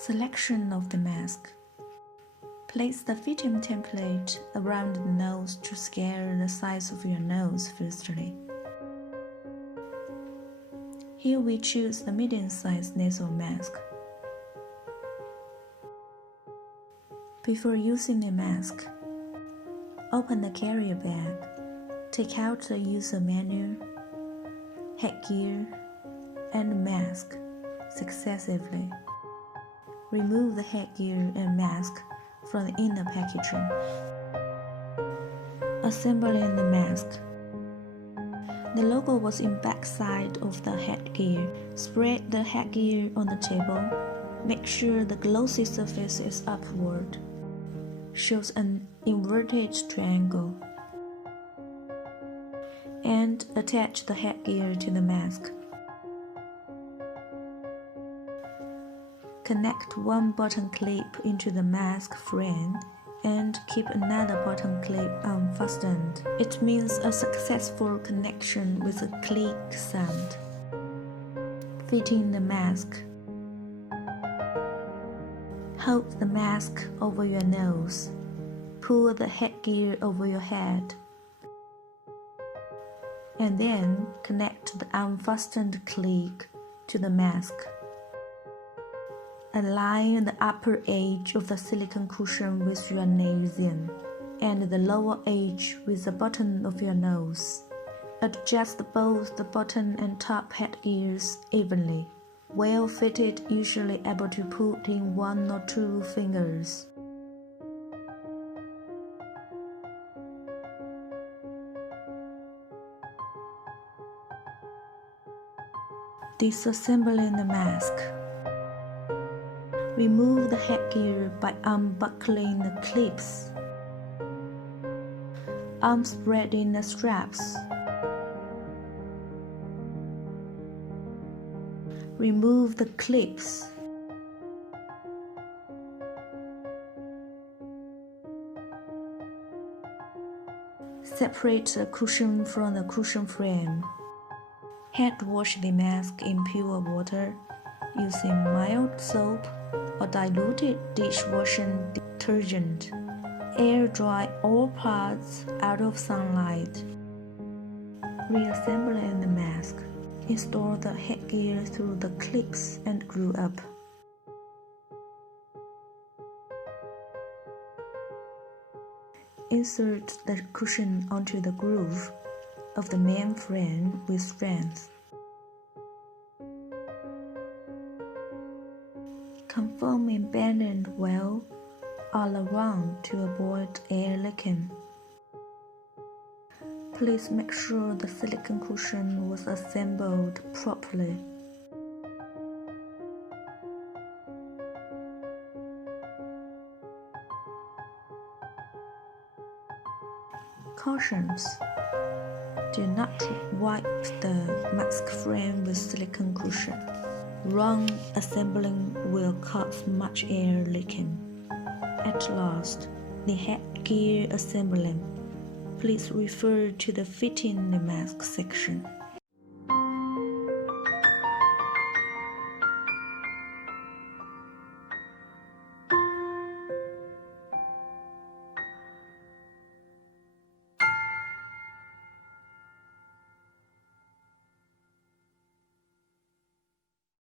Selection of the mask. Place the fitting template around the nose to scale the size of your nose firstly. Here we choose the medium-sized nasal mask. Before using the mask, open the carrier bag, take out the user manual, headgear, and mask successively. Remove the headgear and mask from the inner packaging. Assembling the mask. The logo was in backside of the headgear. Spread the headgear on the table. Make sure the glossy surface is upward. Shows an inverted triangle. And attach the headgear to the mask. Connect one button clip into the mask frame and keep another button clip unfastened. It means a successful connection with a click sound. Fitting the mask. Hold the mask over your nose. Pull the headgear over your head. And then connect the unfastened clip to the mask. Align the upper edge of the silicone cushion with your nasal and the lower edge with the bottom of your nose. Adjust both the bottom and top headgears evenly. Well fitted, usually able to put in 1 or 2 fingers. Disassembling the mask. Remove the headgear by unbuckling the clips. Unspreading the straps. Remove the clips. Separate the cushion from the cushion frame. Hand wash the mask in pure water using mild soap or diluted dishwashing detergent. Air dry all parts out of sunlight. Reassembling the mask. Install the headgear through the clips and glue up. Insert the cushion onto the groove of the main frame with strength. Confirm embedded well all around to avoid air leaking. Please make sure the silicone cushion was assembled properly. Cautions: do not wipe the mask frame with silicone cushion. Wrong assembling will cause much air leaking. At last, the headgear assembling. Please refer to the fitting the mask section.